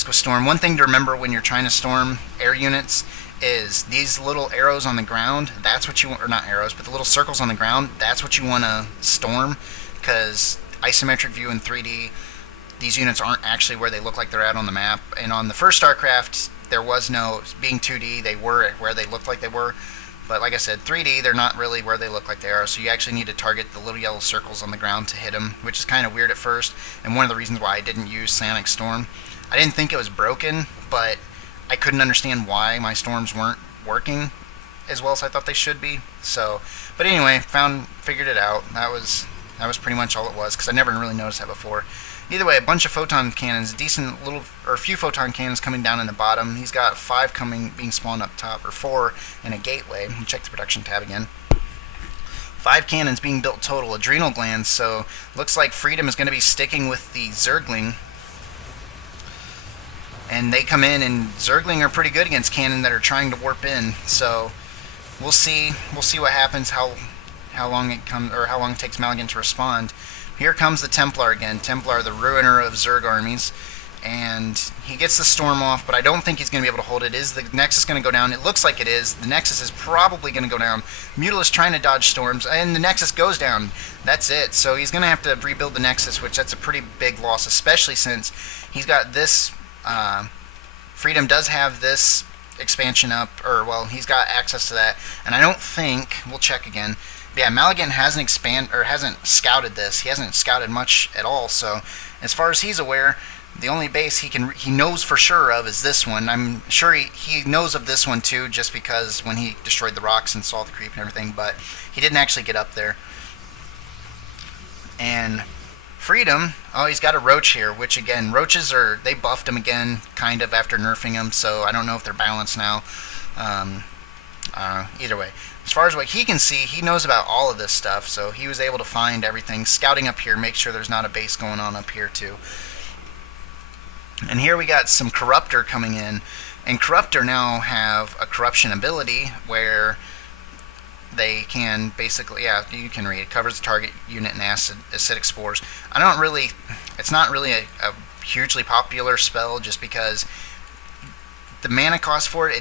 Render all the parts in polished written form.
let's go storm. One thing to remember when you're trying to storm air units is these little arrows on the ground. That's what you want, or not arrows, but the little circles on the ground. That's what you want to storm, because isometric view in 3D, these units aren't actually where they look like they're at on the map. And on the first StarCraft, there was no, being 2D, they were at where they looked like they were. But like I said, 3D, they're not really where they look like they are, so you actually need to target the little yellow circles on the ground to hit them, which is kind of weird at first, and one of the reasons why I didn't use Sonic Storm. I didn't think it was broken, but I couldn't understand why my storms weren't working as well as I thought they should be. So, but anyway, figured it out. That was pretty much all it was, because I never really noticed that before. Either way, a bunch of photon cannons, a few photon cannons coming down in the bottom. He's got 5 being spawned up top, or 4 in a gateway. Check the production tab again. 5 cannons being built total, adrenal glands, so looks like Freedom is going to be sticking with the Zergling. And they come in, and Zergling are pretty good against cannon that are trying to warp in. So we'll see what happens, how long it takes Maligan to respond. Here comes the Templar again. Templar, the ruiner of Zerg armies. And he gets the storm off, but I don't think he's going to be able to hold it. Is the Nexus going to go down? It looks like it is. The Nexus is probably going to go down. Mutalisk trying to dodge storms, and the Nexus goes down. That's it. So he's going to have to rebuild the Nexus, which that's a pretty big loss, especially since he's got this... Freedom does have this expansion up, or well, he's got access to that, and I don't think, we'll check again. But yeah, Maligan hasn't scouted this. He hasn't scouted much at all. So, as far as he's aware, the only base he knows for sure of is this one. I'm sure he knows of this one too, just because when he destroyed the rocks and saw the creep and everything. But he didn't actually get up there. And Freedom, oh, he's got a Roach here, which again, Roaches they buffed him again, kind of, after nerfing him. So I don't know if they're balanced now. I don't know. Either way. As far as what he can see, he knows about all of this stuff, so he was able to find everything, scouting up here, make sure there's not a base going on up here too. And here we got some Corruptor coming in, and Corruptor now have a corruption ability where they can basically, yeah, you can read it, covers the target unit in acidic spores. It's not really a hugely popular spell, just because the mana cost for it,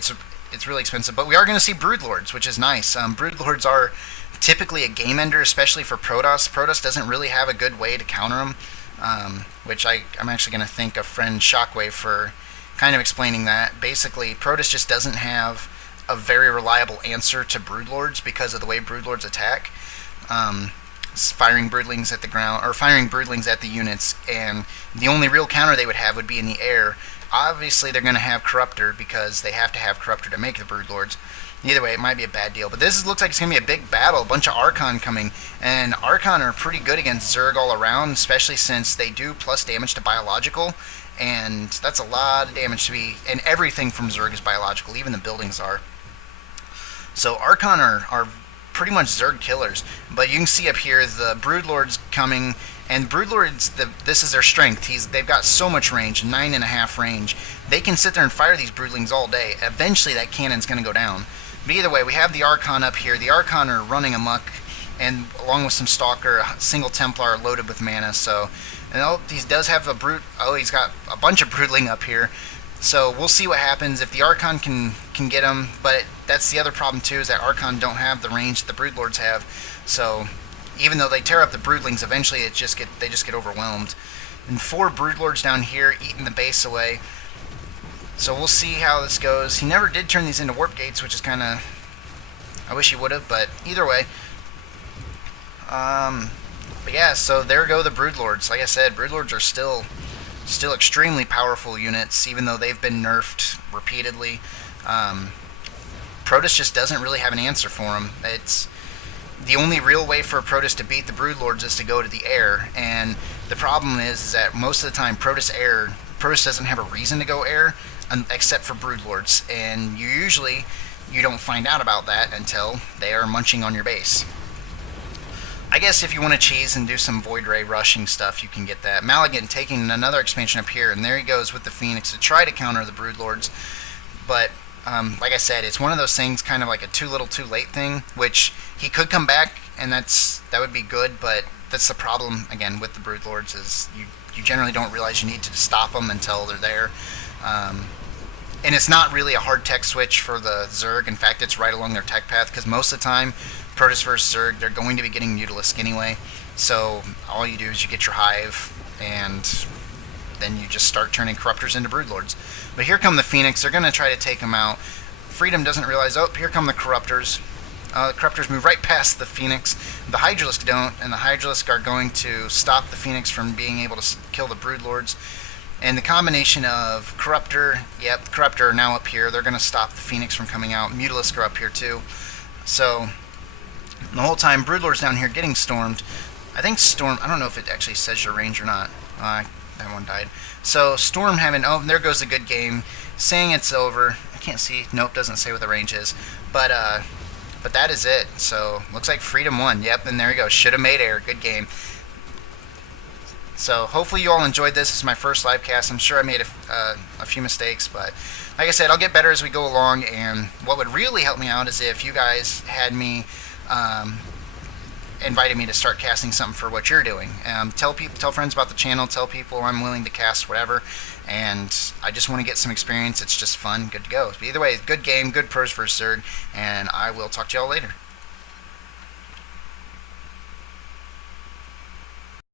it's really expensive, but we are going to see Broodlords, which is nice. Broodlords are typically a game ender, especially for Protoss. Protoss doesn't really have a good way to counter them, which I'm actually going to thank a friend, Shockwave, for kind of explaining that. Basically, Protoss just doesn't have a very reliable answer to Broodlords because of the way Broodlords attack. Firing Broodlings at the ground, or firing Broodlings at the units, and the only real counter they would have would be in the air. Obviously, they're going to have Corruptor because they have to have Corruptor to make the Broodlords. Either way, it might be a bad deal. But this looks like it's going to be a big battle. A bunch of Archon coming. And Archon are pretty good against Zerg all around, especially since they do plus damage to biological. And that's a lot of damage to be... And everything from Zerg is biological. Even the buildings are. So Archon are pretty much Zerg killers. But you can see up here the Broodlords coming... And Broodlords, this is their strength. They've got so much range, 9.5 range. They can sit there and fire these Broodlings all day. Eventually that cannon's going to go down. But either way, we have the Archon up here. The Archon are running amok, and along with some Stalker, a single Templar loaded with mana. So, and he does have a Brood... Oh, he's got a bunch of Broodling up here. So we'll see what happens if the Archon can get him. But that's the other problem too, is that Archon don't have the range that the Broodlords have. So... even though they tear up the Broodlings, eventually they just get overwhelmed. And 4 Broodlords down here eating the base away. So we'll see how this goes. He never did turn these into warp gates, which is kind of... I wish he would have, but either way. But yeah, so there go the Broodlords. Like I said, Broodlords are still extremely powerful units, even though they've been nerfed repeatedly. Protoss just doesn't really have an answer for them. It's... the only real way for a Protoss to beat the Broodlords is to go to the air, and the problem is that most of the time Protoss doesn't have a reason to go air, except for Broodlords, and you don't find out about that until they are munching on your base. I guess if you want to cheese and do some Void Ray rushing stuff, you can get that. Maligan taking another expansion up here, and there he goes with the Phoenix to try to counter the Broodlords, but... like I said, it's one of those things, kind of like a too little too late thing, which he could come back, and that would be good, but that's the problem, again, with the Broodlords, is you generally don't realize you need to stop them until they're there. And it's not really a hard tech switch for the Zerg. In fact, it's right along their tech path, because most of the time, Protoss versus Zerg, they're going to be getting Mutalisk anyway. So all you do is you get your Hive, and then you just start turning Corruptors into Broodlords. But here come the Phoenix. They're going to try to take them out. Freedom doesn't realize, oh, here come the Corruptors. The Corruptors move right past the Phoenix. The Hydralisk don't, and the Hydralisk are going to stop the Phoenix from being able to kill the Broodlords. And the combination of Corruptor, yep, Corruptor are now up here. They're going to stop the Phoenix from coming out. Mutalisk are up here too. So the whole time, Broodlord's down here getting stormed. I think Storm, I don't know if it actually says your range or not. That one died. So Storm having, oh, there goes a good game. Saying it's over. I can't see. Nope, doesn't say what the range is. But that is it. So looks like Freedom won. Yep, and there you go. Should have made air. Good game. So hopefully you all enjoyed this. This is my first live cast. I'm sure I made a few mistakes, but like I said, I'll get better as we go along. And what would really help me out is if you guys had me invited me to start casting something for what you're doing. Tell friends about the channel. Tell people I'm willing to cast whatever. And I just want to get some experience. It's just fun. Good to go. But either way, good game, good Protoss versus Zerg, and I will talk to y'all later.